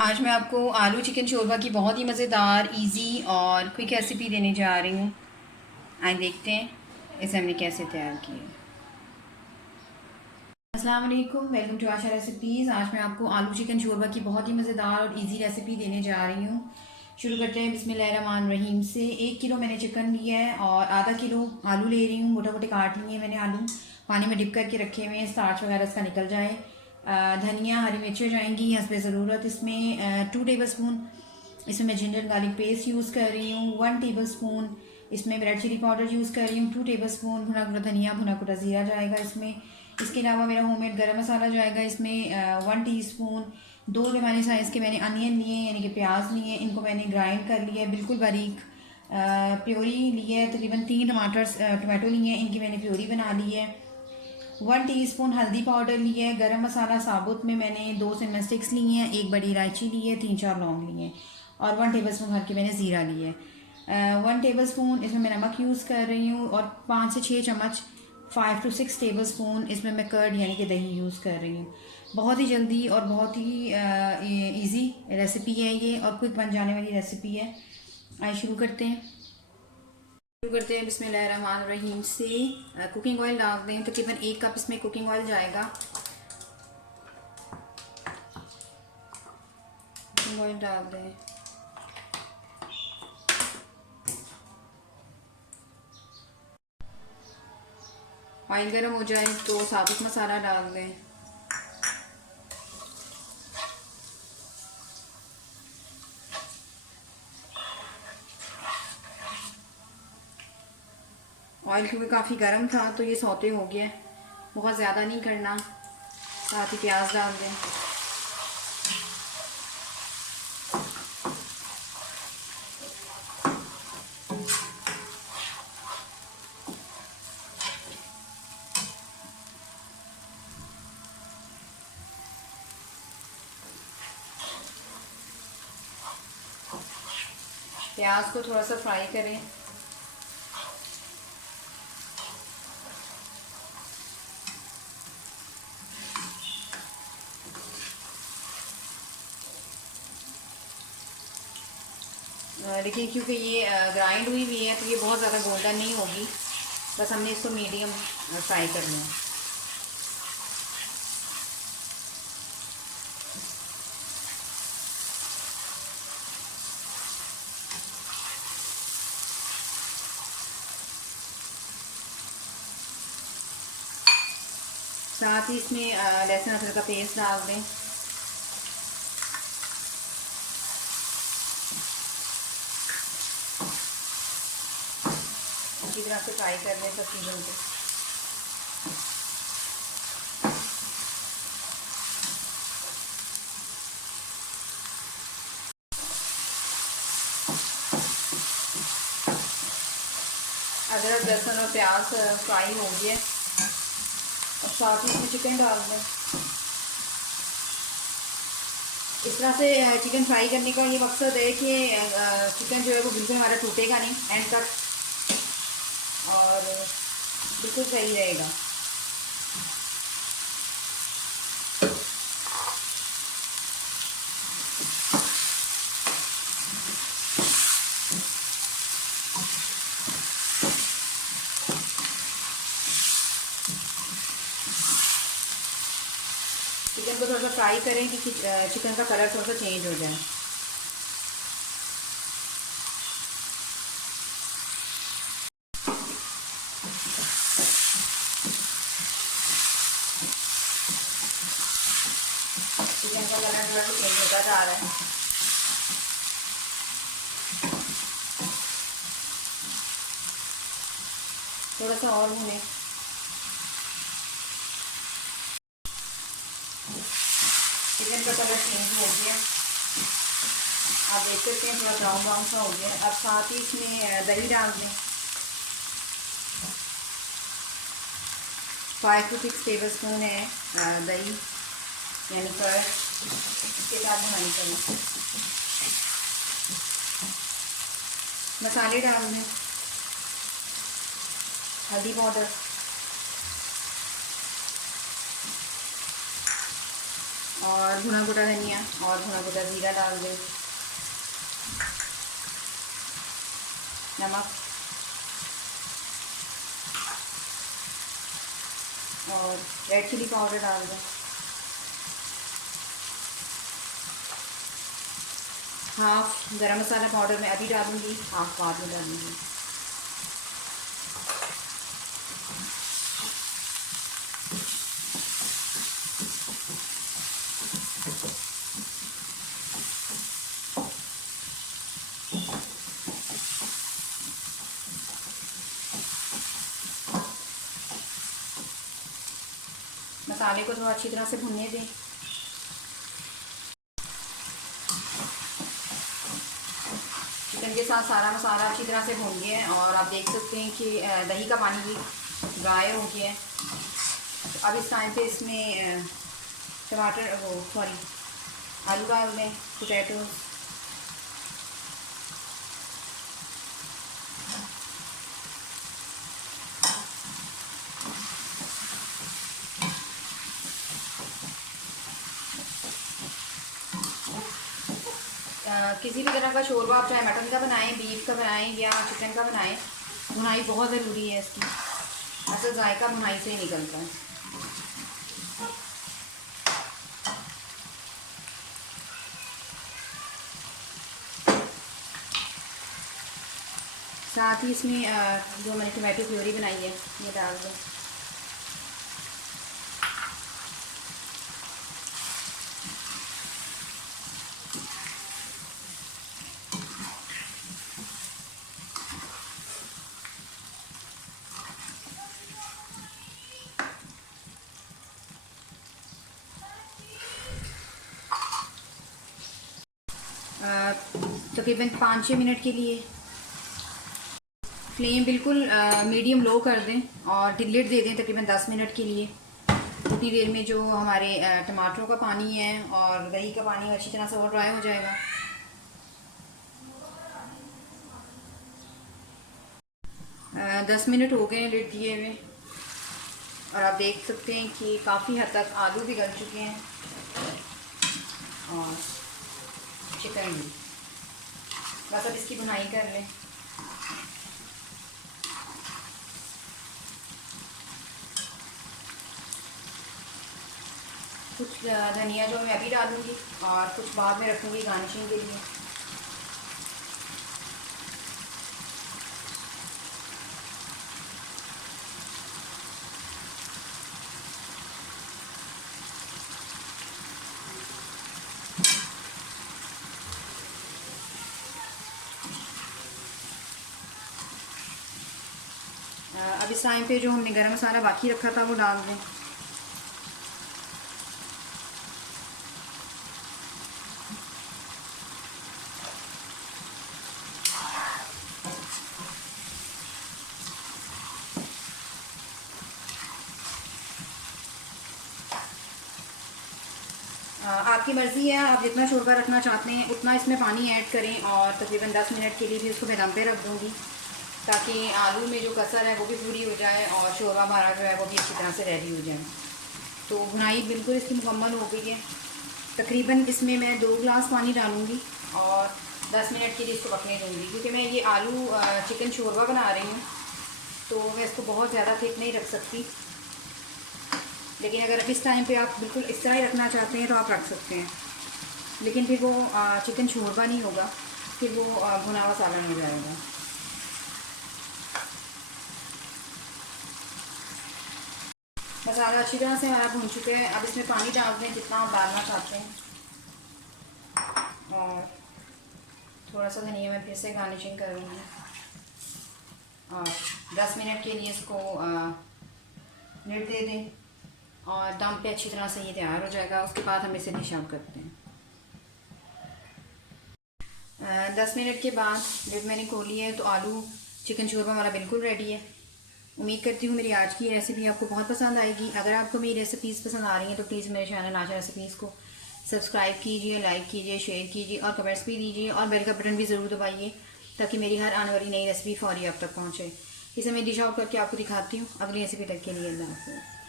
आज मैं आपको आलू चिकन शोरबा की बहुत ही मज़ेदार इजी और क्विक रेसिपी देने जा रही हूँ। आइए देखते हैं इसे हमने कैसे तैयार किया। अस्सलाम वालेकुम, वेलकम टू आशा रेसिपीज़। आज मैं आपको आलू चिकन शोरबा की बहुत ही मज़ेदार और इजी रेसिपी देने जा रही हूँ। शुरू करते हैं बिस्मिल्लाहिर्रहमानिर्रहीम से। 1 किलो मैंने चिकन लिया है और आधा किलो आलू ले रही हूँ। मोटे मोटे काट लिए मैंने आलू, पानी में डिप करके रखे हुए हैं, स्टार्च वगैरह इसका निकल जाए। धनिया, हरी मिर्चें जाएंगी हस्ब ज़रूरत। इसमें 2 टेबल स्पून इसमें मैं जिंजर गार्लिक पेस्ट यूज़ कर रही हूँ। 1 टेबल स्पून इसमें रेड चिली पाउडर यूज़ कर रही हूँ। 2 टेबल स्पून भुना कुटा धनिया, भुना कुटा ज़ीरा जाएगा इसमें। इसके अलावा मेरा होममेड गरम मसाला जाएगा इसमें। 1 टीस्पून। 2 पैमाने साइज़ के मैंने अनियन लिए यानी कि प्याज लिए, इनको मैंने ग्राइंड कर लिया है बिल्कुल बारीक। प्योरी ली है, तकरीबन 3 टमाटो लिए हैं, इनकी मैंने प्योरी बना ली है। 1 टीस्पून हल्दी पाउडर लिया है। गरम मसाला साबुत में मैंने 2 सिनेमन स्टिक्स लिए हैं, 1 बड़ी इलायची ली है, 3-4 लौंग लिए हैं और 1 टेबल स्पून भर के मैंने ज़ीरा लिया है। 1 टेबल स्पून इसमें मैं नमक यूज़ कर रही हूँ और 5 से 6 चम्मच 5 to 6 टेबल स्पून इसमें मैं कर्ड यानी कि दही यूज़ कर रही हूँ। बहुत ही जल्दी और बहुत ही ईजी रेसिपी है ये और क्विक बन जाने वाली रेसिपी है। आइए शुरू करते हैं। शुरू करते हैं बिस्मिल्लाहिर्रहमानिर्रहीम से। कुकिंग ऑयल डाल दें, तकरीबन 1 कप इसमें कुकिंग ऑयल जाएगा। कुकिंग ऑयल डाल दें। ऑयल गर्म हो जाए तो साबुत मसाला डाल दें। ऑयल क्योंकि काफ़ी गर्म था तो ये सौते हो गया, बहुत ज़्यादा नहीं करना। साथ ही प्याज डाल दें। प्याज को थोड़ा सा फ्राई करें। देखिए क्योंकि ये ग्राइंड हुई हुई है तो ये बहुत ज़्यादा गोल्डन नहीं होगी, बस हमने इसको मीडियम फ्राई करना है। साथ ही इसमें लहसुन अदरक का पेस्ट डाल दें। अच्छी तरह से फ्राई कर लें सब चीज़ों को। अदरक लहसुन और प्याज फ्राई हो गया और साथ ही इसमें चिकन डाल दें। इस तरह से चिकन फ्राई करने का ये मकसद है कि चिकन जो है वो बिल्कुल हमारा टूटेगा नहीं एंड तक और बिल्कुल सही रहेगा। चिकन को थोड़ा सा फ्राई करें कि चिकन का कलर थोड़ा सा चेंज हो जाए। चिकन का कलर थोड़ा सा चेंज होता जा रहा है। थोड़ा सा और भूनें। चिकन का कलर चेंज हो गया, आप देख सकते हैं थोड़ा ब्राउन ब्राउन सा हो गया। अब साथ ही इसमें दही डाल दें। 5 to 6 टेबल स्पून है दही यानी कर्ड, इसके साथ बनानी करें। मसाले डाल दें। हल्दी पाउडर और भुना भुना धनिया और भुना भुना ज़ीरा डाल दें, नमक और रेड चिली पाउडर डाल दें, हाफ गरम मसाला पाउडर मैं अभी डालूँगी, हाफ बाद में डालूँगी। मसाले को थोड़ा अच्छी तरह से भुनने दें। चिकन के साथ सारा मसाला अच्छी तरह से भून गया है और आप देख सकते हैं कि दही का पानी भी ड्राई हो गया है। तो अब इस टाइम पे इसमें टमाटर आलू डाल दें, पोटैटो, किसी भी तरह का शोरबा आप चाहे मटन का बनाएं, बीफ का बनाएं या चिकन का बनाएं, भुनाई बहुत ज़रूरी है इसकी। असल जायका भुनाई से ही निकलता है। साथ ही इसमें जो मैंने टमाटो प्यूरी बनाई है ये डाल दें। तकरीबन 5-6 मिनट के लिए फ्लेम बिल्कुल मीडियम लो कर दें और लिड दे दें तकरीबन 10 मिनट के लिए। उतनी देर में जो हमारे टमाटरों का पानी है और दही का पानी अच्छी तरह से और ड्राई हो जाएगा। दस मिनट हो गए हैं लिड दिए हुए और आप देख सकते हैं कि काफ़ी हद तक आलू भी गल चुके हैं और चिकन भी। बस अब इसकी भुनाई कर लें। कुछ धनिया जो मैं अभी डालूँगी और कुछ बाद में रखूँगी गार्निशिंग के लिए। अब इस टाइम पे जो हमने गरम मसाला बाकी रखा था वो डाल दें। आपकी मर्ज़ी है, आप जितना शोरबा रखना चाहते हैं उतना इसमें पानी ऐड करें और तकरीबन 10 मिनट के लिए भी इसको मैं दम पे रख दूँगी ताकि आलू में जो कसर है वो भी पूरी हो जाए और शोरबा हमारा जो है वो भी अच्छी तरह से रेडी हो जाए। तो भुनाई बिल्कुल इसकी मुकम्मल हो गई है। तकरीबन इसमें मैं 2 गिलास पानी डालूँगी और 10 मिनट के लिए इसको पकने दूँगी क्योंकि मैं ये आलू चिकन शोरबा बना रही हूँ तो मैं इसको बहुत ज़्यादा थिक नहीं रख सकती। लेकिन अगर इस टाइम पे आप बिल्कुल इस तरह ही रखना चाहते हैं तो आप रख सकते हैं, लेकिन फिर वो चिकन शोरबा नहीं होगा, फिर वो भुना हुआ सालन हो जाएगा। मसाला अच्छी तरह से हमारा भून चुके हैं। अब इसमें पानी डाल दें जितना आप डालना चाहते हैं और थोड़ा सा धनिया मैं फिर से गार्निशिंग करूँगी और 10 मिनट के लिए इसको लिड दे दें और दम पे अच्छी तरह से ये तैयार हो जाएगा। उसके बाद हम इसे डिश आउट करते हैं। 10 मिनट के बाद लिड मैंने खोली है तो आलू चिकन शोरबा हमारा बिल्कुल रेडी है। उम्मीद करती हूँ मेरी आज की रेसिपी आपको बहुत पसंद आएगी। अगर आपको मेरी रेसिपीज़ पसंद आ रही हैं तो प्लीज़ मेरे चैनल आशा रेसिपीज़ को सब्सक्राइब कीजिए, लाइक कीजिए, शेयर कीजिए और कमेंट्स भी दीजिए और बेल का बटन भी ज़रूर दबाइए ताकि मेरी हर आने वाली नई रेसिपी फौरी आप तक पहुँचे। इसे मैं डिश आउट करके आपको दिखाती हूँ। अगली रेसिपी तक के लिए अल्लाह हाफ़िज़।